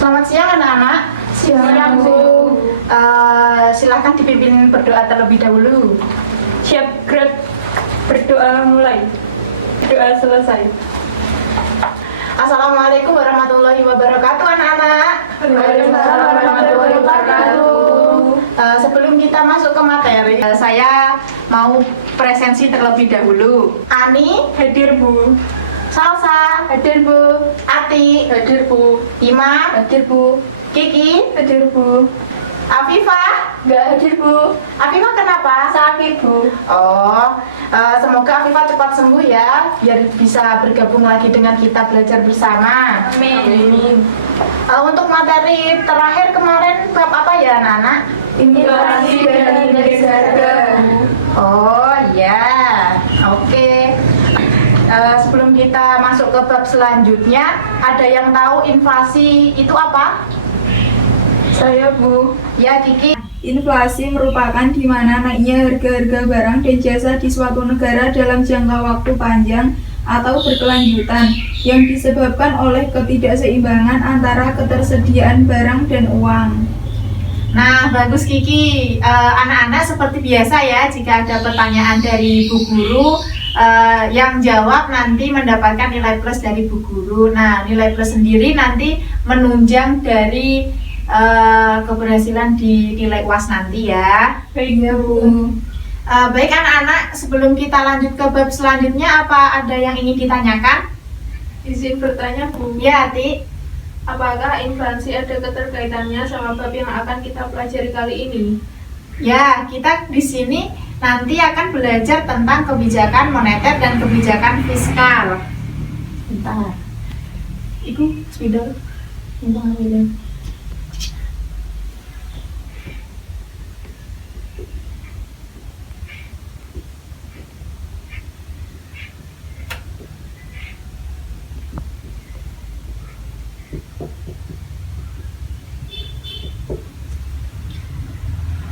Selamat siang anak-anak. Siang, Bu. Silahkan dipimpin berdoa terlebih dahulu. Siap gerak, berdoa mulai. Doa selesai. Assalamualaikum warahmatullahi wabarakatuh anak-anak. Waalaikumsalam warahmatullahi wabarakatuh. Sebelum kita masuk ke materi, saya mau presensi terlebih dahulu. Ani Hadir, Bu. Salsa Hadir, Bu. Ati Hadir, Bu. Ima Hadir, Bu. Kiki Hadir, Bu. Afifah. Nggak hadir, Bu. Afifah kenapa? Sakit, Bu. Semoga Afifah cepat sembuh ya, biar bisa bergabung lagi dengan kita belajar bersama. Amin. Untuk materi terakhir kemarin bab apa ya anak-anak? Inflasi dan indeks harga. Oh ya, oke. Sebelum kita masuk ke bab selanjutnya, ada yang tahu inflasi itu apa? Saya, Bu. Ya Kiki. Inflasi merupakan di mana naiknya harga-harga barang dan jasa di suatu negara dalam jangka waktu panjang atau berkelanjutan yang disebabkan oleh ketidakseimbangan antara ketersediaan barang dan uang. Nah, bagus Kiki. Anak-anak seperti biasa ya, jika ada pertanyaan dari Bu Guru, yang jawab nanti mendapatkan nilai plus dari Bu Guru. Nah, nilai plus sendiri nanti menunjang dari keberhasilan di nilai UAS nanti ya. Baik, Bu. Baik anak-anak, sebelum kita lanjut ke bab selanjutnya, apa ada yang ingin ditanyakan? Izin bertanya, Bu. Ya, Ati. Apakah inflasi ada keterkaitannya sama bab yang akan kita pelajari kali ini? Ya, kita di sini nanti akan belajar tentang kebijakan moneter dan kebijakan fiskal. Bentar. Ibu, spidol. Bentar, bentar.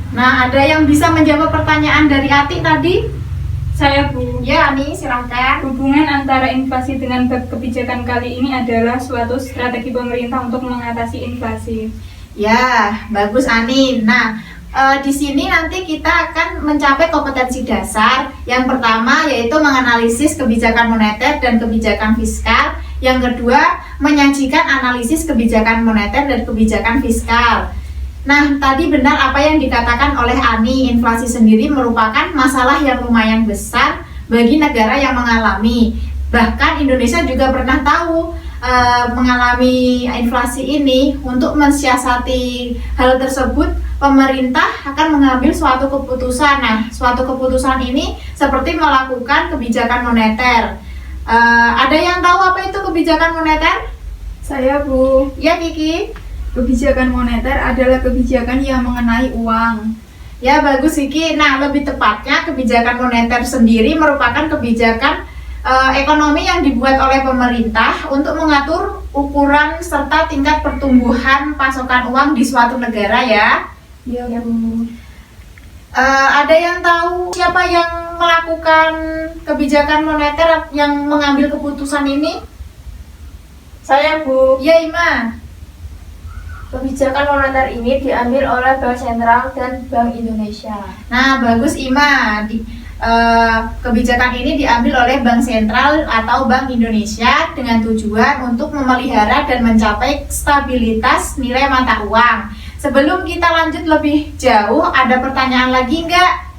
Nah, ada yang bisa menjawab pertanyaan dari Ati tadi? Saya, Bu. Ya, Ani, silahkan. Hubungan antara inflasi dengan bab kebijakan kali ini adalah suatu strategi pemerintah untuk mengatasi inflasi. Ya, bagus Ani. Nah, di sini nanti kita akan mencapai kompetensi dasar. Yang pertama yaitu menganalisis kebijakan moneter dan kebijakan fiskal. Yang kedua, menyajikan analisis kebijakan moneter dan kebijakan fiskal. Nah, tadi benar apa yang dikatakan oleh Ani, inflasi sendiri merupakan masalah yang lumayan besar bagi negara yang mengalami. Bahkan Indonesia juga pernah tahu mengalami inflasi ini. Untuk mensiasati hal tersebut, pemerintah akan mengambil suatu keputusan. Nah, suatu keputusan ini seperti melakukan kebijakan moneter. Ada yang tahu apa itu kebijakan moneter? Saya, Bu. Ya, Kiki. Kebijakan moneter adalah kebijakan yang mengenai uang. Ya, bagus Kiki. Nah, lebih tepatnya kebijakan moneter sendiri merupakan kebijakan ekonomi yang dibuat oleh pemerintah untuk mengatur ukuran serta tingkat pertumbuhan pasokan uang di suatu negara ya. Ya, Bu. Ada yang tahu siapa yang melakukan kebijakan moneter yang mengambil keputusan ini? Saya, Bu. Ya, Ima. Kebijakan moneter ini diambil oleh Bank Sentral dan Bank Indonesia. Nah, bagus Ima. Kebijakan ini diambil oleh Bank Sentral atau Bank Indonesia dengan tujuan untuk memelihara dan mencapai stabilitas nilai mata uang. Sebelum kita lanjut lebih jauh, ada pertanyaan lagi enggak?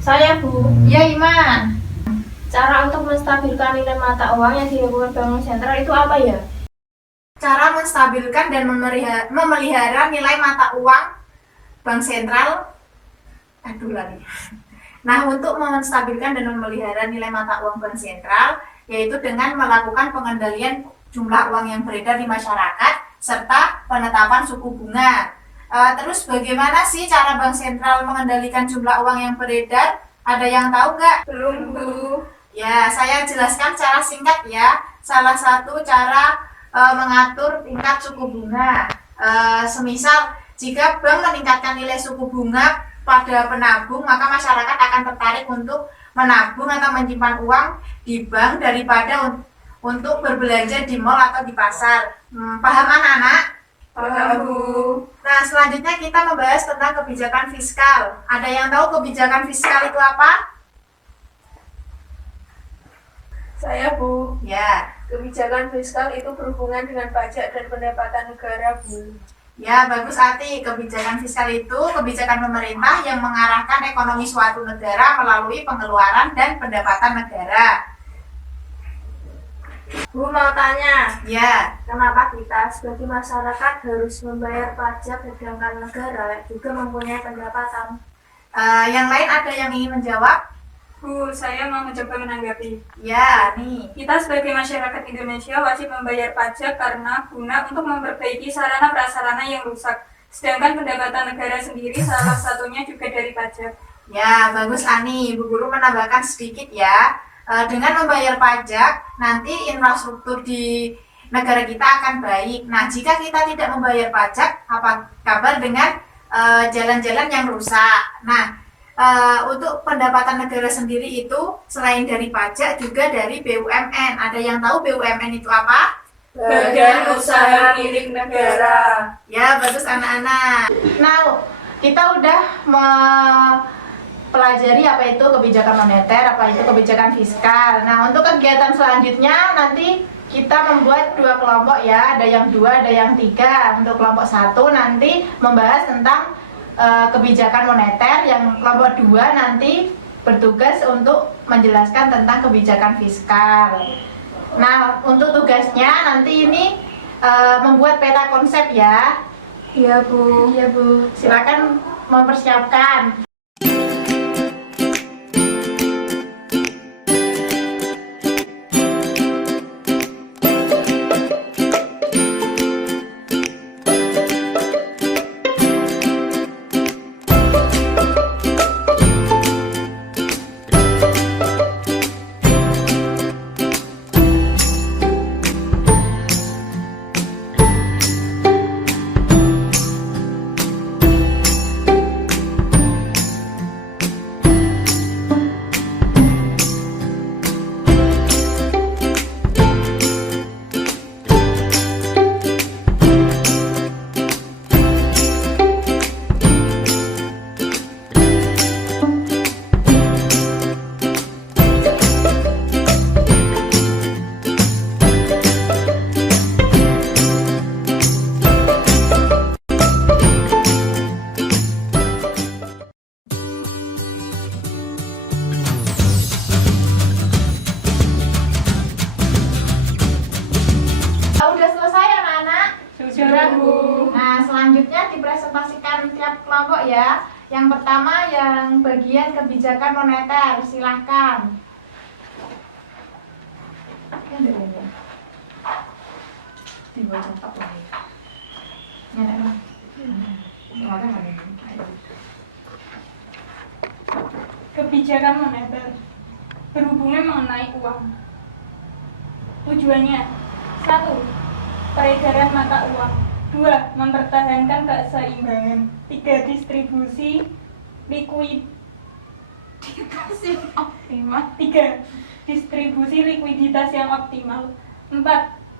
Saya, Bu. Ya, Ima. Cara untuk menstabilkan nilai mata uang yang dilakukan Bank Sentral itu apa ya? Cara menstabilkan dan memelihara nilai mata uang Bank Sentral. Nah, untuk menstabilkan dan memelihara nilai mata uang Bank Sentral yaitu dengan melakukan pengendalian jumlah uang yang beredar di masyarakat serta penetapan suku bunga. Terus bagaimana sih cara Bank Sentral mengendalikan jumlah uang yang beredar? Ada yang tahu nggak? Belum, Bu. Ya, saya jelaskan secara singkat ya. Salah satu cara mengatur tingkat suku bunga. Semisal jika bank meningkatkan nilai suku bunga pada penabung, maka masyarakat akan tertarik untuk menabung atau menyimpan uang di bank daripada untuk berbelanja di mall atau di pasar. Paham anak-anak? Paham, Bu. Nah, selanjutnya kita membahas tentang kebijakan fiskal. Ada yang tahu kebijakan fiskal itu apa? Saya, Bu. Ya, Kebijakan fiskal itu berhubungan dengan pajak dan pendapatan negara, Bu. ya bagus Ati. Kebijakan fiskal itu kebijakan pemerintah yang mengarahkan ekonomi suatu negara melalui pengeluaran dan pendapatan negara. Bu, mau tanya, Ya, kenapa kita sebagai masyarakat harus membayar pajak sedangkan negara juga mempunyai pendapatan? yang lain ada yang ingin menjawab? Bu, saya mau mencoba menanggapi. Ya, nih. Kita sebagai masyarakat Indonesia wajib membayar pajak karena guna untuk memperbaiki sarana prasarana yang rusak. Sedangkan pendapatan negara sendiri salah satunya juga dari pajak. Ya, bagus Ani. Bu Guru menambahkan sedikit ya. Dengan membayar pajak, nanti infrastruktur di negara kita akan baik. Nah, jika kita tidak membayar pajak, apa kabar dengan jalan-jalan yang rusak? Nah, untuk pendapatan negara sendiri itu selain dari pajak juga dari BUMN. Ada yang tahu BUMN itu apa? Badan usaha milik negara. Ya, bagus anak-anak. Nah, kita udah mempelajari apa itu kebijakan moneter, apa itu kebijakan fiskal. Nah, untuk kegiatan selanjutnya nanti kita membuat 2 kelompok ya, ada yang 2, ada yang 3. Untuk kelompok 1 nanti membahas tentang kebijakan moneter, yang kelompok 2 nanti bertugas untuk menjelaskan tentang kebijakan fiskal. Nah, untuk tugasnya nanti ini membuat peta konsep ya. Iya, Bu. Iya Bu, silakan mempersiapkan. Udah selesai anak-anak? Sudah, Bu. Nah, selanjutnya dipresentasikan tiap kelompok ya. Yang pertama yang bagian kebijakan moneter, silahkan. Kebijakan moneter berhubungan mengenai uang. Tujuannya: 1. Peredaran mata uang. 2. Mempertahankan keseimbangan. 3. Distribusi distribusi likuiditas yang optimal. 4.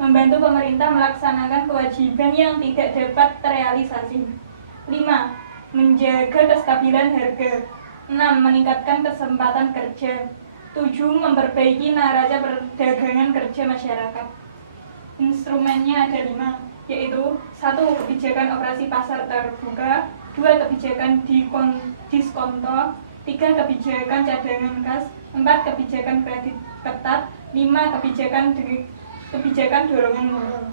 Membantu pemerintah melaksanakan kewajiban yang tidak dapat terrealisasi. 5. Menjaga kestabilan harga. 6. Meningkatkan kesempatan kerja. 7. Memperbaiki neraca perdagangan kerja masyarakat. Instrumennya ada 5, yaitu 1. Kebijakan operasi pasar terbuka. 2. Kebijakan diskonto. 3. Kebijakan cadangan kas. 4. Kebijakan kredit ketat. 5. Kebijakan dorongan moral.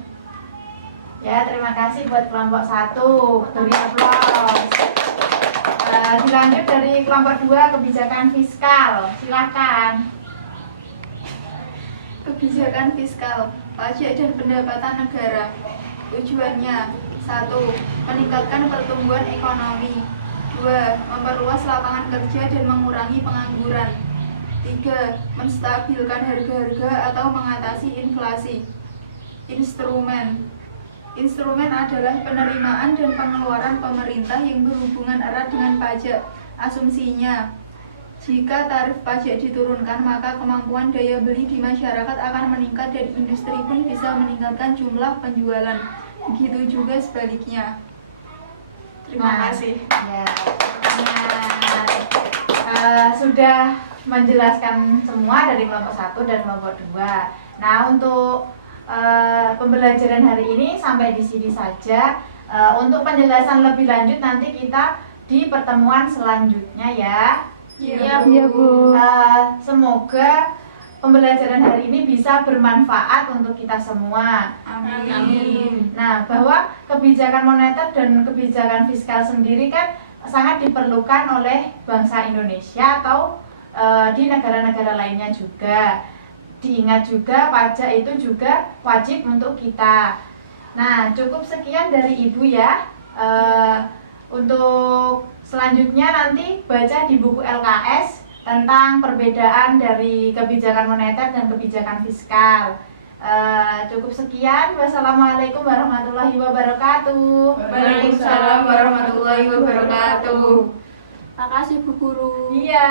Ya, terima kasih buat kelompok 1. Beri aplaus. Dilanjut dari kelompok 2, kebijakan fiskal. Silakan. Kebijakan fiskal, pajak dan pendapatan negara. Tujuannya: 1. Meningkatkan pertumbuhan ekonomi. 2. Memperluas lapangan kerja dan mengurangi pengangguran. 3. Menstabilkan harga-harga atau mengatasi inflasi. Instrumen adalah penerimaan dan pengeluaran pemerintah yang berhubungan erat dengan pajak. Asumsinya: Jika tarif pajak diturunkan, maka kemampuan daya beli di masyarakat akan meningkat dan industri pun bisa meningkatkan jumlah penjualan. Begitu juga sebaliknya. Terima kasih. Ya, sudah menjelaskan semua dari kelompok 1 dan kelompok 2. Nah, untuk pembelajaran hari ini sampai di sini saja. Untuk penjelasan lebih lanjut nanti kita di pertemuan selanjutnya ya. Iya, Bu. Semoga pembelajaran hari ini bisa bermanfaat untuk kita semua. Amin. Nah, bahwa kebijakan moneter dan kebijakan fiskal sendiri kan sangat diperlukan oleh bangsa Indonesia atau di negara-negara lainnya juga. Diingat juga pajak itu juga wajib untuk kita. Nah, cukup sekian dari Ibu ya. Untuk selanjutnya nanti baca di buku LKS tentang perbedaan dari kebijakan moneter dan kebijakan fiskal. Cukup sekian. Wassalamualaikum warahmatullahi wabarakatuh. Waalaikumsalam warahmatullahi wabarakatuh. Makasih Bu Guru. Iya.